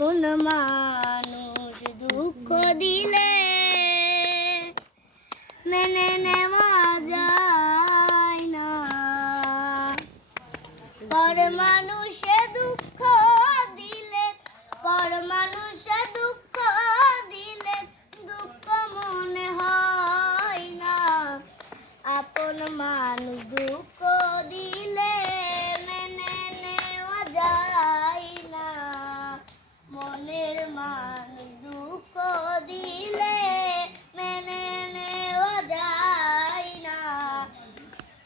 আপন মানুষ দুঃখ দিলে মেনে নেওয়া যায় না। পর মানুষে দুঃখ দিলে, পর মানুষে দুঃখ দিলে দুঃখ মনে হয় না। আপন মানুষ দুঃখ দিলে মেনে নেওয়া যায় না। মনের মানুষ দুঃখ দিলে মেনে নেওয়া যায় না।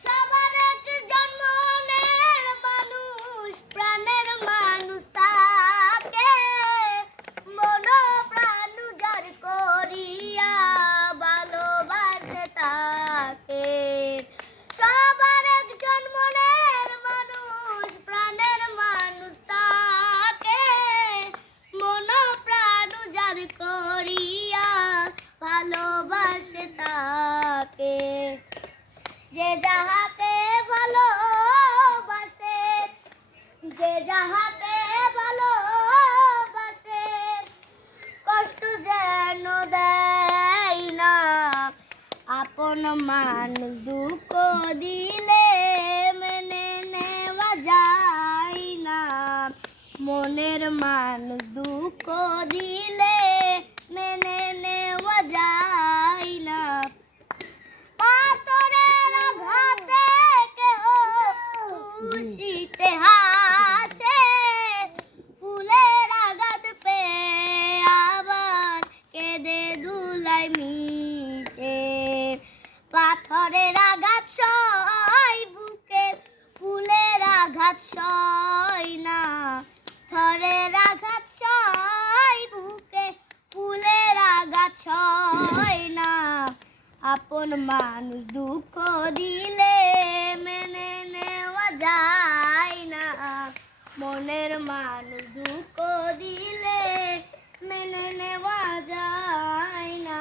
সবার এক জন্মের মানুষ, প্রাণের মানুষ তাকে মন প্রাণ উজাড় করিয়া ভালোবাসে তাকে। সবার এক জন্মের মানুষ, প্রাণের মানুষ তাকে মন প্রাণ উজাড় করিয়া ভালোবাসে তাকে। যে যাহাকে ভালোবাসে, যে যাহাকে ভালোবাসে কষ্ট যেন দেয় না। আপন মানুষ দুঃখ দিলে মেনে নেওয়া যায় না। মনের মানুষ দুঃখ দিলে মেনে নেওয়া যায় না। পাথরের আঘাতে কেহ খুশিতে হাসে, ফুলের আঘাত পেয়ে আবার কেঁদে ধুলায় মিশে। পাথরের আঘাত সয় বুকে, ফুলের আঘাত সয় না। থরের আঘাত সয় বুকে, ফুলের আঘাত সয় না। আপন মানুষ দুঃখ দিলে মেনে নেওয়া যায় না। মনের মানুষ দুঃখ দিলে মেনে নেওয়া যায় না।